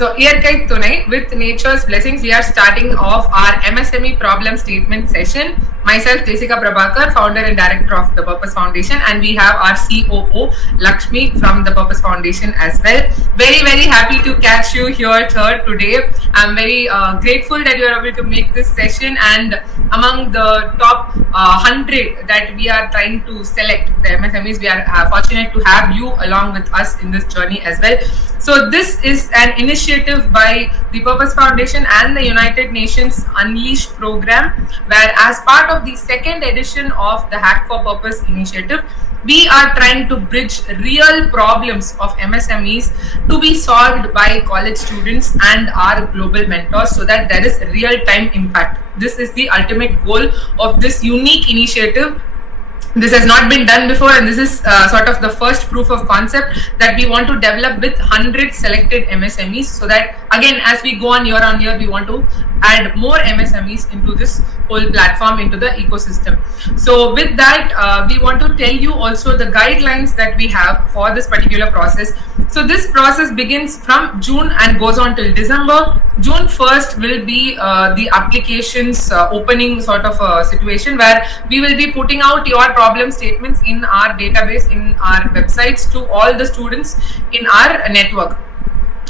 So Iyarkai Tunai, with nature's blessings, we are starting off our MSME problem statement session. Myself, Jessica Prabhakar, founder and director of the Purpose Foundation, and we have our COO, Lakshmi, from the Purpose Foundation as well. Very, very happy to catch you here today. I'm very grateful that you are able to make this session, and among the top 100 that we are trying to select, the MSMEs, we are fortunate to have you along with us in this journey as well. So this is an initiative by the Purpose Foundation and the United Nations Unleash program, where as part of the second edition of the Hack4Purpose initiative, we are trying to bridge real problems of MSMEs to be solved by college students and our global mentors, so that there is real-time impact. This is the ultimate goal of this unique initiative. This has not been done before, and this is sort of the first proof of concept that we want to develop with 100 selected MSMEs, so that again, as we go on year, we want to add more MSMEs into this whole platform, into the ecosystem. So with that, we want to tell you also the guidelines that we have for this particular process. So this process begins from June and goes on till December. June 1st will be the applications opening sort of a situation, where we will be putting out your problem statements in our database, in our websites, to all the students in our network.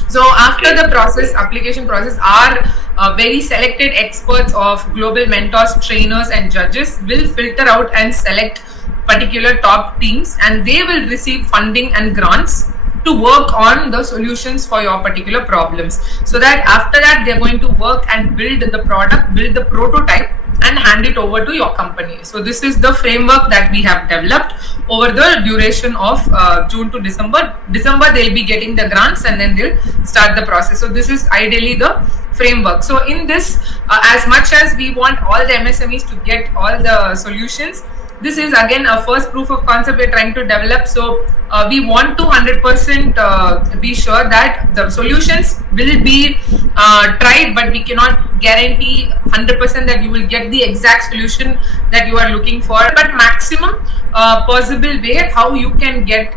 So after the application process, our very selected experts of global mentors, trainers and judges will filter out and select particular top teams, and they will receive funding and grants to work on the solutions for your particular problems. So that after that, they're going to work and build the product, build the prototype, and hand it over to your company. So this is the framework that we have developed over the duration of June to December. December, they'll be getting the grants, and then they'll start the process. So this is ideally the framework. So in this, as much as we want all the MSMEs to get all the solutions, this is again a first proof of concept we're trying to develop. So we want to 100% be sure that the solutions will be tried, but we cannot guarantee 100% that you will get the exact solution that you are looking for. But maximum possible way how you can get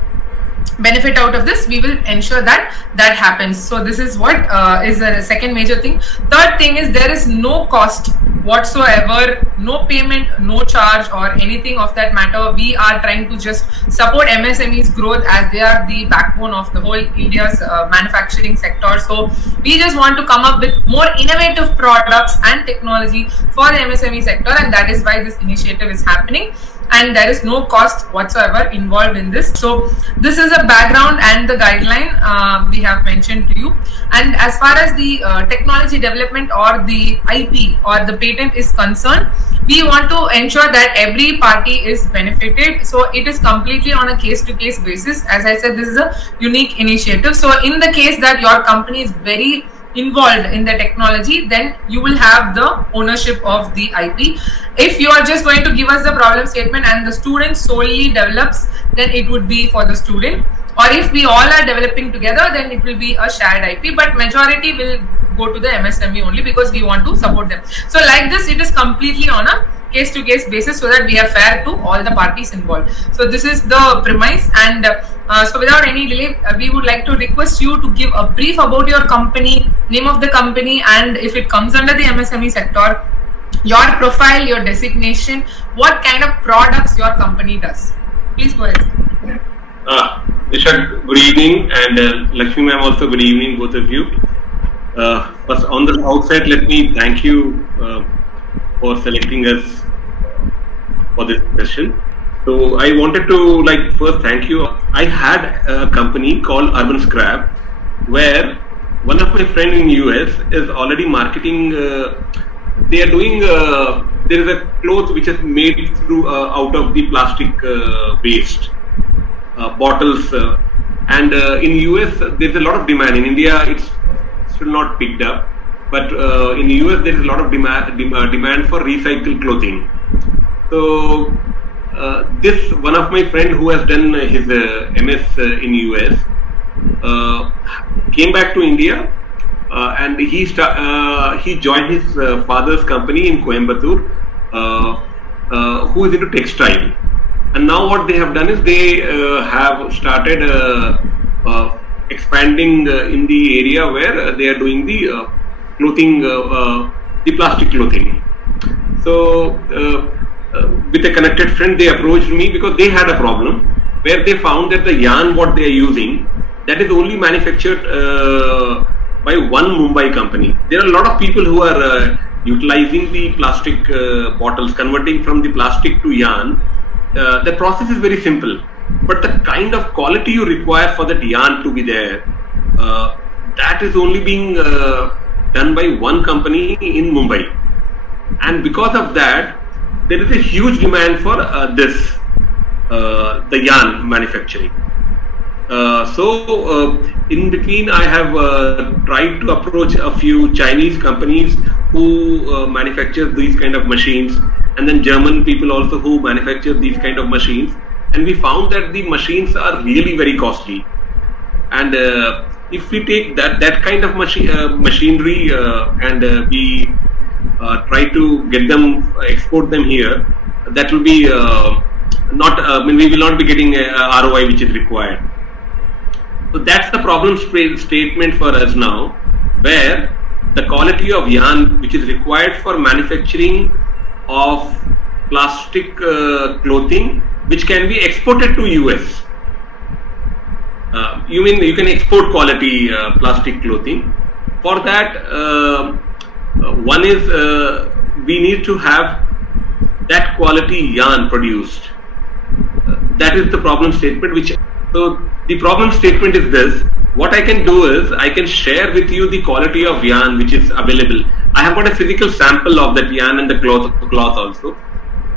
benefit out of this, we will ensure that that happens. So this is what is a second major thing. Third thing is, there is no cost whatsoever, no payment, no charge or anything of that matter. We are trying to just support MSMEs growth, as they are the backbone of the whole India's manufacturing sector. So we just want to come up with more innovative products and technology for the MSME sector, and that is why this initiative is happening. And there is no cost whatsoever involved in this. So this is a background and the guideline we have mentioned to you. And as far as the technology development or the IP or the patent is concerned, we want to ensure that every party is benefited. So it is completely on a case-to-case basis. As I said, this is a unique initiative. So in the case that your company is very involved in the technology, then you will have the ownership of the IP. If you are just going to give us the problem statement and the student solely develops, then it would be for the student. Or if we all are developing together, then it will be a shared IP, but majority will go to the MSME only, because we want to support them. So like this, it is completely on a case-to-case basis, so that we are fair to all the parties involved. So this is the premise, and so without any delay, we would like to request you to give a brief about your company, name of the company, and if it comes under the MSME sector, your profile, your designation, what kind of products your company does. Please go ahead. Ishak, good evening, and Lakshmi ma'am also good evening, both of you. First, on the outset, let me thank you for selecting us for this session. So I wanted to first thank you. I had a company called Urban Scrap, where one of my friends in US is already marketing. They are doing. There is a cloth which is made through out of the plastic waste bottles, and in US there is a lot of demand. In India, it's still not picked up, but in US there is a lot of demand for recycled clothing. So this one of my friend who has done his MS in US came back to India, and he joined his father's company in Coimbatore, who is into textile. And now what they have done is they have started expanding in the area where they are doing the clothing, the plastic clothing. So with a connected friend, they approached me because they had a problem where they found that the yarn what they are using, that is only manufactured by one Mumbai company. There are a lot of people who are utilizing the plastic bottles, converting from the plastic to yarn. The process is very simple, but the kind of quality you require for that yarn to be there, that is only being done by one company in Mumbai. And because of that, there is a huge demand for the yarn manufacturing. So in between, I have tried to approach a few Chinese companies who manufacture these kind of machines, and then German people also who manufacture these kind of machines. And we found that the machines are really very costly. And if we take that kind of machinery and we try to get them, export them here, that will be we will not be getting a ROI which is required. So that's the problem statement for us now, where the quality of yarn which is required for manufacturing of plastic clothing, which can be exported to US. You mean you can export quality plastic clothing? For that, one is we need to have that quality yarn produced. That is the problem statement. So the problem statement is this: what I can do is I can share with you the quality of yarn which is available. I have got a physical sample of that yarn and the cloth also,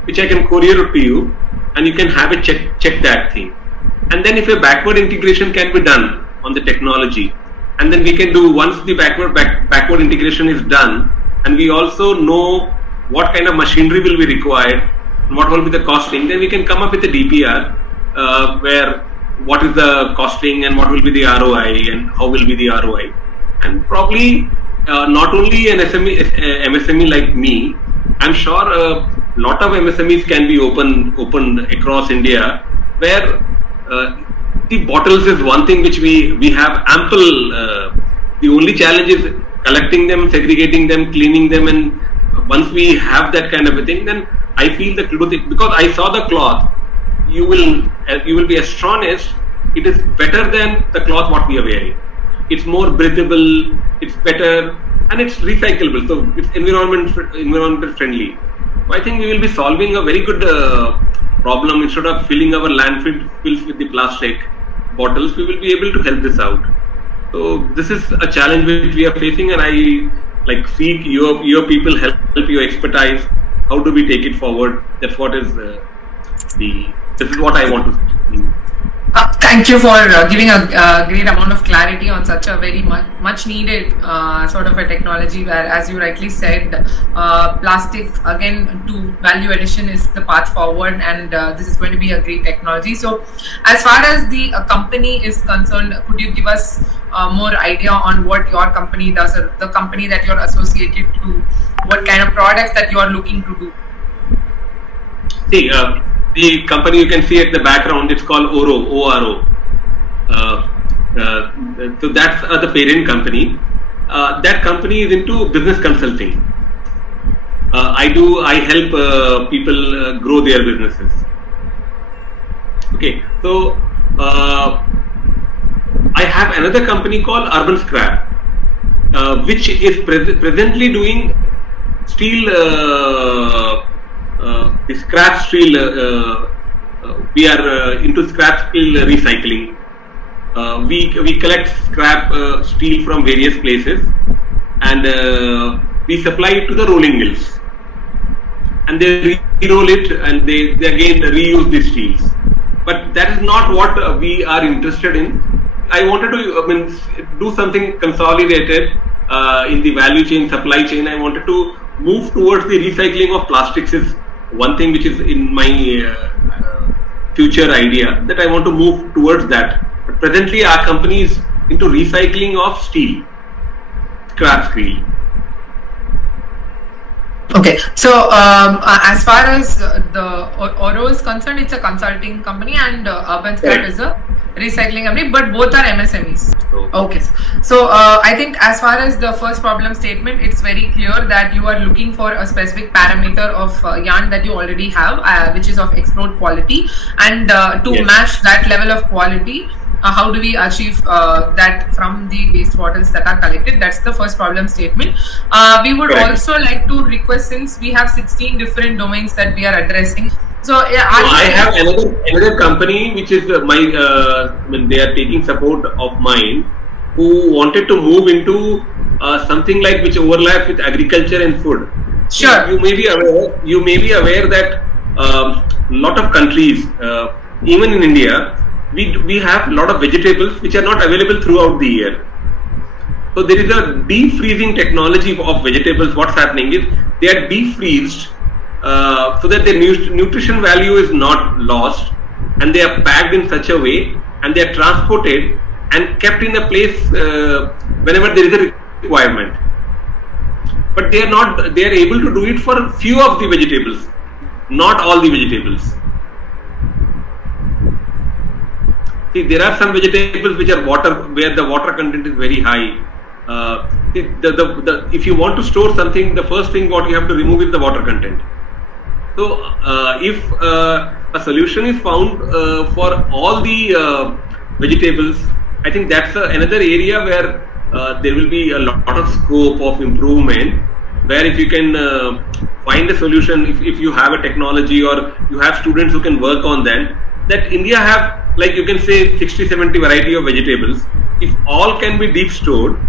which I can courier to you, and you can have a check that thing. And then if a backward integration can be done on the technology, and then we can do, once the backward integration is done, and we also know what kind of machinery will be required, what will be the costing, then we can come up with a DPR where what is the costing and what will be the ROI and how will be the ROI. And probably not only an MSME like me, I'm sure a lot of MSMEs can be open across India, where the bottles is one thing which we have ample. The only challenge is collecting them, segregating them, cleaning them, and once we have that kind of a thing, then I feel the clothing, because I saw the cloth, you will be astonished. It is better than the cloth what we are wearing. It's more breathable, it's better, and it's recyclable. So it's environment friendly. So I think we will be solving a very good problem. Instead of filling our landfills with the plastic bottles, we will be able to help this out. So this is a challenge which we are facing, and I seek your people help, your expertise. How do we take it forward? That's what is this is what I want to say. Thank you for giving a great amount of clarity on such a very much needed sort of a technology, where, as you rightly said, plastic again to value addition is the path forward, and this is going to be a great technology. So as far as the company is concerned, could you give us more idea on what your company does, or the company that you're associated to, what kind of products that you are looking to do? See, the company you can see at the background, it's called ORO. So that's the parent company. That company is into business consulting. I help people grow their businesses. Okay, so I have another company called Urban Scrap, which is presently doing steel. Scrap steel. We are into scrap steel recycling. We collect scrap steel from various places, and we supply it to the rolling mills, and they re-roll it, and they again reuse the steels. But that is not what we are interested in. I wanted to do something consolidated in the value chain, supply chain. I wanted to move towards the recycling of plastics. Is one thing which is in my future idea, that I want to move towards that. But presently our company is into recycling of steel, scrap steel. Okay, so as far as the ORO is concerned, it's a consulting company, and Urban Scrap is recycling company, but both are MSMEs. Okay. So I think as far as the first problem statement, it's very clear that you are looking for a specific parameter of yarn that you already have, which is of export quality, and to match that level of quality, how do we achieve that from the waste bottles that are collected? That's the first problem statement. We would also like to request, since we have 16 different domains that we are addressing. So I have another company which is they are taking support of mine, who wanted to move into something like which overlaps with agriculture and food. Sure. You may be aware that lot of countries, even in India, we have a lot of vegetables which are not available throughout the year. So there is a deep freezing technology of vegetables. What's happening is they are deep freezed so that their nutrition value is not lost, and they are packed in such a way, and they are transported and kept in a place whenever there is a requirement. But they are able to do it for few of the vegetables, not all the vegetables. See, there are some vegetables which are where the water content is very high. If you want to store something, the first thing what you have to remove is the water content. So if a solution is found for all the vegetables, I think that's another area where there will be a lot of scope of improvement, where if you can find a solution, if you have a technology or you have students who can work on that India have, like you can say 60-70 variety of vegetables. If all can be deep stored,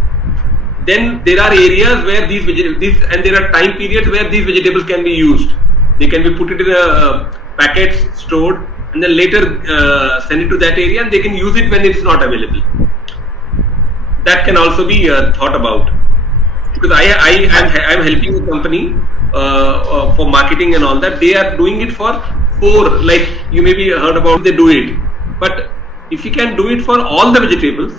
then there are areas where and there are time periods where these vegetables can be used. They can be put it in a packets, stored, and then later send it to that area, and they can use it when it's not available. That can also be thought about, because I'm helping a company for marketing and all that. They are doing it for 4, like you maybe heard about, they do it. But if you can do it for all the vegetables,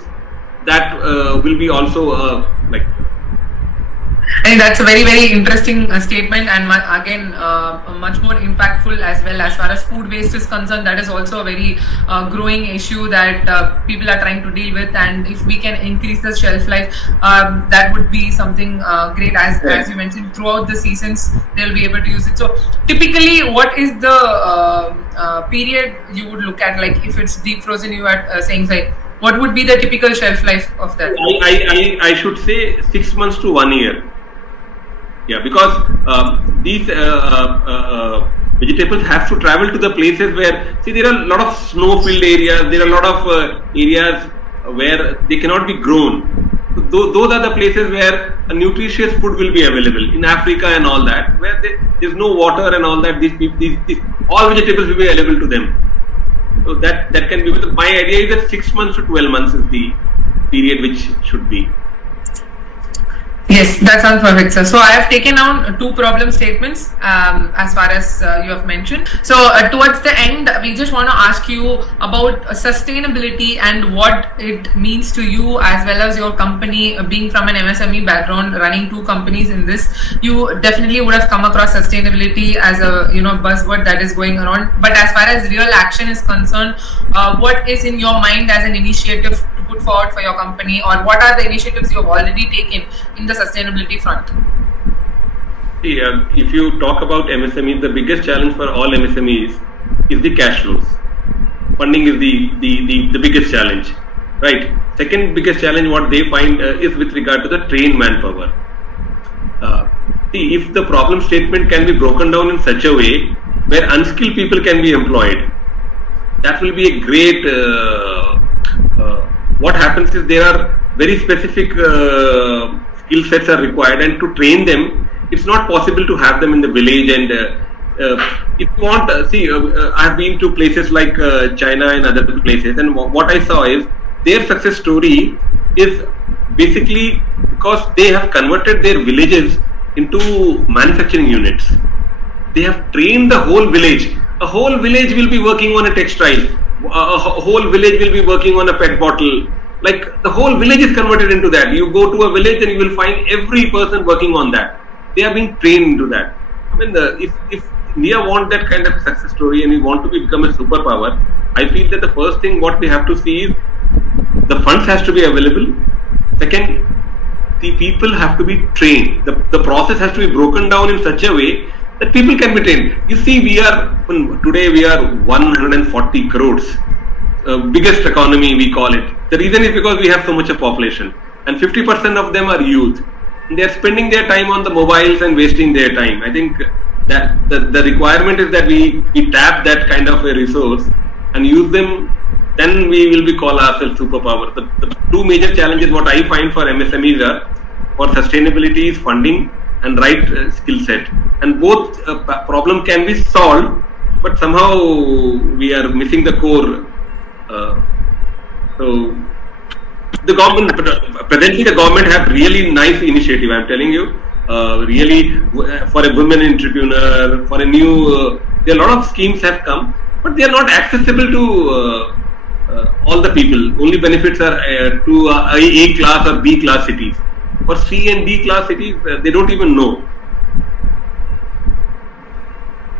that will be also like. I think that's a very, very interesting statement, and again much more impactful as well. As far as food waste is concerned, that is also a very growing issue that people are trying to deal with, and if we can increase the shelf life, that would be something great. As you mentioned, throughout the seasons they'll be able to use it. So typically, what is the period you would look at? Like if it's deep frozen, you are saying like, what would be the typical shelf life of that? I should say 6 months to 1 year. Yeah, because these vegetables have to travel to the places where, see, there are a lot of snow-filled areas, there are a lot of areas where they cannot be grown. So those are the places where a nutritious food will be available, in Africa and all that, where there's no water and all that. These all vegetables will be available to them. So that can be. My idea is that 6 months to 12 months is the period which should be. Yes, that sounds perfect, sir. So I have taken down 2 problem statements as far as you have mentioned. So towards the end, we just want to ask you about sustainability and what it means to you, as well as your company. Being from an MSME background, running 2 companies in this, you definitely would have come across sustainability as a buzzword that is going around. But as far as real action is concerned, what is in your mind as an initiative to put forward for your company, or what are the initiatives you have already taken in the sustainability front? Yeah, if you talk about MSMEs, the biggest challenge for all MSMEs is the cash flows. Funding is the biggest challenge, right? Second biggest challenge what they find is with regard to the trained manpower. See, if the problem statement can be broken down in such a way where unskilled people can be employed, that will be a great. What happens is there are very specific skill sets are required, and to train them, it's not possible to have them in the village. And if you want, I've been to places like China and other places, and what I saw is their success story is basically because they have converted their villages into manufacturing units. They have trained the whole village. A whole village will be working on a textile. A whole village will be working on a PET bottle. Like the whole village is converted into that. You go to a village and you will find every person working on that. They are being trained into that. I mean, if India want that kind of success story and we want to become a superpower, I feel that the first thing what we have to see is the funds has to be available. Second, the people have to be trained. The process has to be broken down in such a way that people can be trained. You see, today we are 140 crores, biggest economy we call it. The reason is because we have so much of population, and 50% of them are youth. They are spending their time on the mobiles and wasting their time. I think that the requirement is that we tap that kind of a resource and use them. Then we will be call ourselves superpower. The two major challenges what I find for MSMEs are for sustainability is funding and right skill set. And both problem can be solved, but somehow we are missing the core. So the government, presently the government have really nice initiative. I'm telling you, really for a women entrepreneur, for a new, there are a lot of schemes have come, but they are not accessible to all the people. Only benefits are to A class or B class cities. For C and D class cities, they don't even know.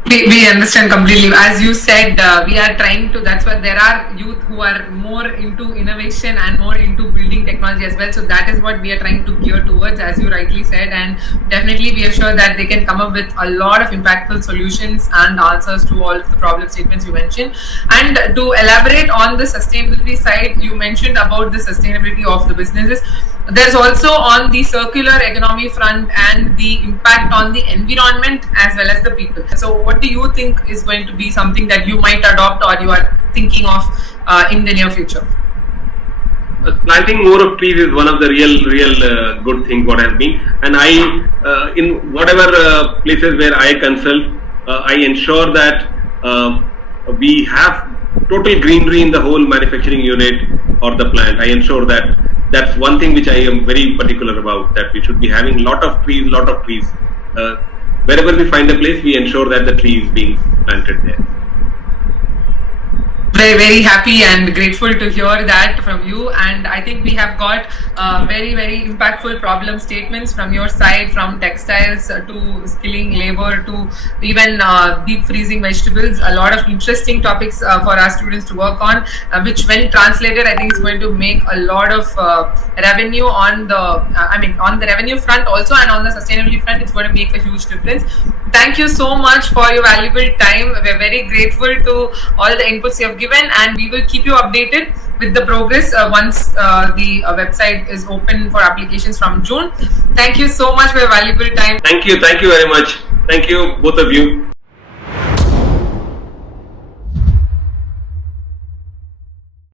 We understand completely. As you said, we are trying to, that's why there are youth who are more into innovation and more into building technology as well. So that is what we are trying to gear towards, as you rightly said. And definitely we are sure that they can come up with a lot of impactful solutions and answers to all of the problem statements you mentioned. And to elaborate on the sustainability side, you mentioned about the sustainability of the businesses. There's also on the circular economy front and the impact on the environment as well as the people. So what do you think is going to be something that you might adopt or you are thinking of in the near future? Planting more of trees is one of the real good things what has been. And I, in whatever places where I consult, I ensure that we have total greenery in the whole manufacturing unit or the plant. I ensure that that's one thing which I am very particular about, that we should be having lot of trees. Wherever we find a place, we ensure that the tree is being planted there. Very, very happy and grateful to hear that from you. And I think we have got very, very impactful problem statements from your side, from textiles to skilling labor to even deep freezing vegetables. A lot of interesting topics for our students to work on, which when translated, I think is going to make a lot of revenue on the, on the revenue front also, and on the sustainability front, it's going to make a huge difference. Thank you so much for your valuable time. We're very grateful to all the inputs you have given, and we will keep you updated with the progress once the website is open for applications from June. Thank you so much for your valuable time. Thank you very much. Thank you, both of you.